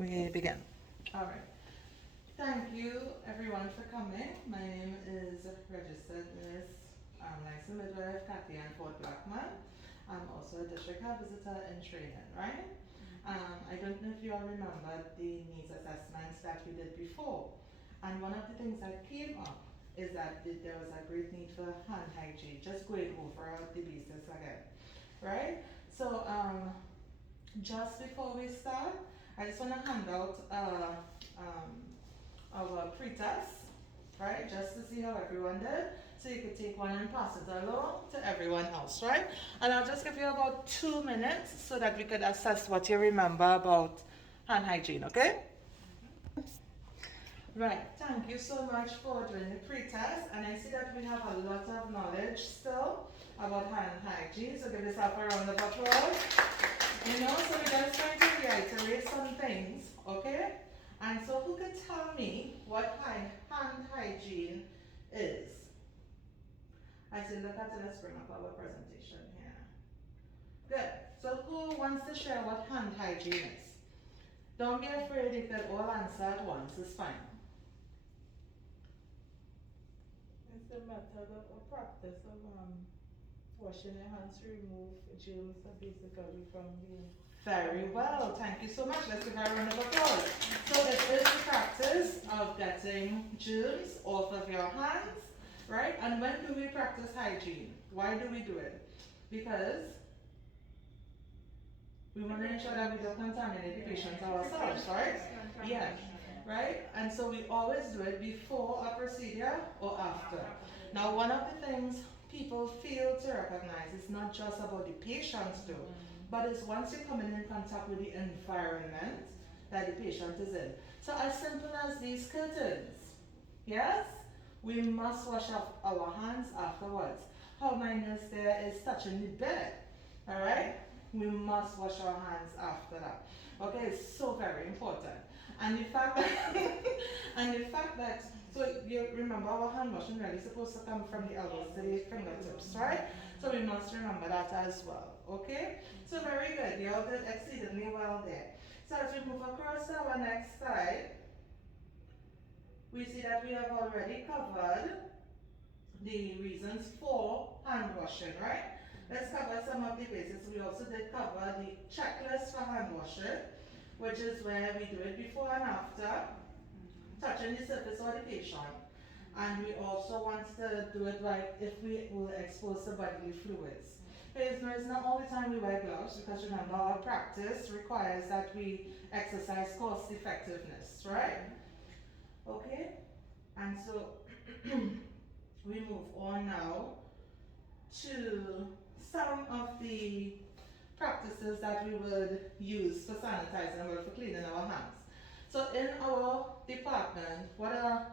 We begin. All right. Thank you, everyone, for coming. My name is registered nurse, licensed midwife, Kathy and Forde-Blackman. I'm also a district health visitor in training, right? I don't know if you all remember the needs assessments that we did before. And one of the things that came up is that there was a great need for hand hygiene, just going over the basis again, right? So just before we start, I just want to hand out our pre-test, right? Just to see how everyone did. So you could take one and pass it along to everyone else, right? And I'll just give you about 2 minutes so that we could assess what you remember about hand hygiene, okay? Right, thank you so much for doing the pre-test. And I see that we have a lot of knowledge still about hand hygiene, so give yourself a round of applause. You know, so we're just trying to reiterate some things, okay? And so who could tell me what hand hygiene is? I should look at it, let's bring up our presentation here. Good. So who wants to share what hand hygiene is? Don't be afraid, you can all answer at once, it's fine. It's a method of a practice of washing your hands to remove germs basically from the... Very well, thank you so much. Let's give her a round of applause. So it is the practice of getting germs off of your hands, right? And when do we practice hygiene? Why do we do it? Because we want to ensure that we don't contaminate the patients ourselves, right? Yes, right? And so we always do it before a procedure or after. Now, one of the things people fail to recognize is not just about the patients too, but it's once you're coming in contact with the environment that the patient is in. So as simple as these curtains, yes? We must wash off our hands afterwards. How my nurse there is touching the bed, all right? We must wash our hands after that. Okay, it's so very important. And the fact that, so you remember our hand washing really supposed to come from the elbows to the fingertips, right? So we must remember that as well, okay? So very good, you all did exceedingly well there. So as we move across to our next slide, we see that we have already covered the reasons for hand washing, right? Let's cover some of the basics. We also did cover the checklist for hand washing, which is where we do it before and after, touching the surface of the patient. And we also want to do it right if we will expose to bodily fluids. It's not all the time we wear gloves, because remember our practice requires that we exercise cost effectiveness, right? Okay? And so we move on now to some of the practices that we would use for sanitizing or for cleaning our hands. So in our department, what are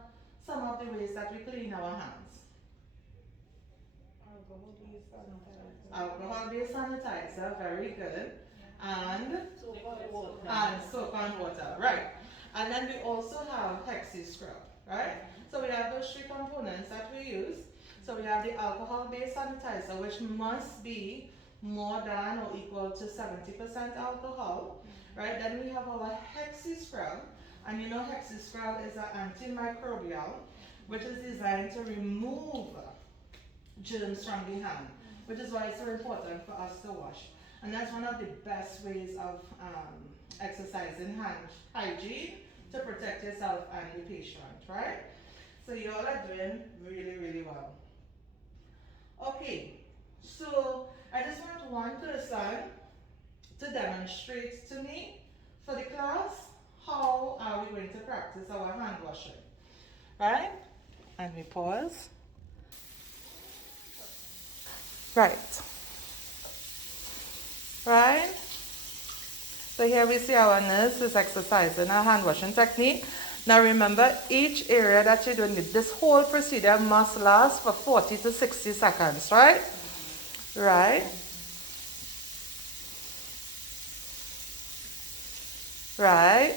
some of the ways that we clean our hands? Alcohol-based sanitizer. Alcohol-based sanitizer, very good. And soap and water, right. And then we also have Hexi scrub, right? So we have those three components that we use. So we have the alcohol-based sanitizer, which must be more than or equal to 70% alcohol, right? Then we have our Hexi scrub, and you know Hexi scrub is an antimicrobial, which is designed to remove germs from the hand, which is why it's so important for us to wash. And that's one of the best ways of exercising hand hygiene to protect yourself and the patient, right? So you all are doing really, really well. Okay, so I just want one person to demonstrate to me for the class how are we going to practice our hand washing, right? And we pause. Right. Right? So here we see our nurse is exercising a hand washing technique. Now remember, each area that you're doing, this whole procedure must last for 40 to 60 seconds, right? Right? Right?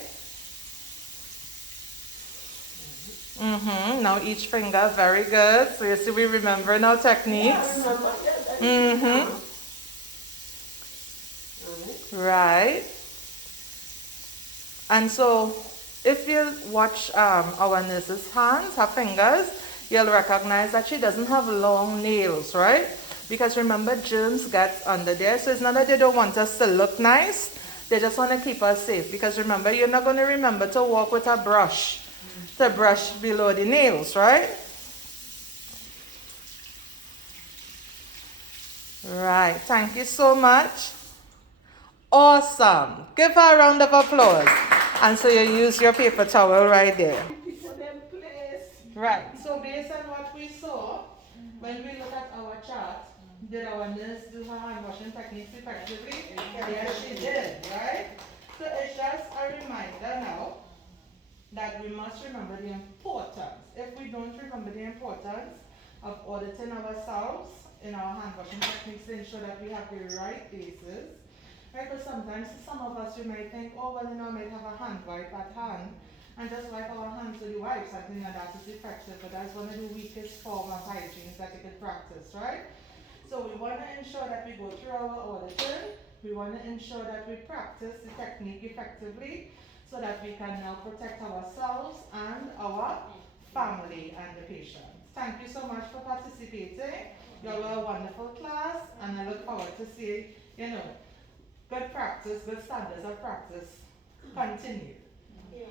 Now each finger, very good. So you see we remembering our techniques. Right. And so if you watch our nurse's hands, her fingers, you'll recognize that she doesn't have long nails, right? Because remember, germs get under there. So it's not that they don't want us to look nice. They just want to keep us safe. Because remember, you're not going to remember to walk with a brush to brush below the nails, right? Right. Thank you so much. Awesome. Give her a round of applause. And so you use your paper towel right there. Put them place. Right. So based on what we saw, when we look at our chart, did our nurse do her hand washing techniques effectively? Yes, she did, right? So it's just a reminder now that we must remember the importance. If we don't remember the importance of auditing ourselves in our hand washing techniques to ensure that we have the right bases, right? Because sometimes some of us, we might think, oh, well, I might have a hand wipe at hand and just wipe our hands with the wipes. I think that is effective, but that's one of the weakest form of hygiene that you could practice, right? So we want to ensure that we go through our auditing. We want to ensure that we practice the technique effectively so that we can now protect ourselves and our family and the patient. Thank you so much for participating. You were a wonderful class, and I look forward to seeing, good practice, good standards of practice continue. Yeah.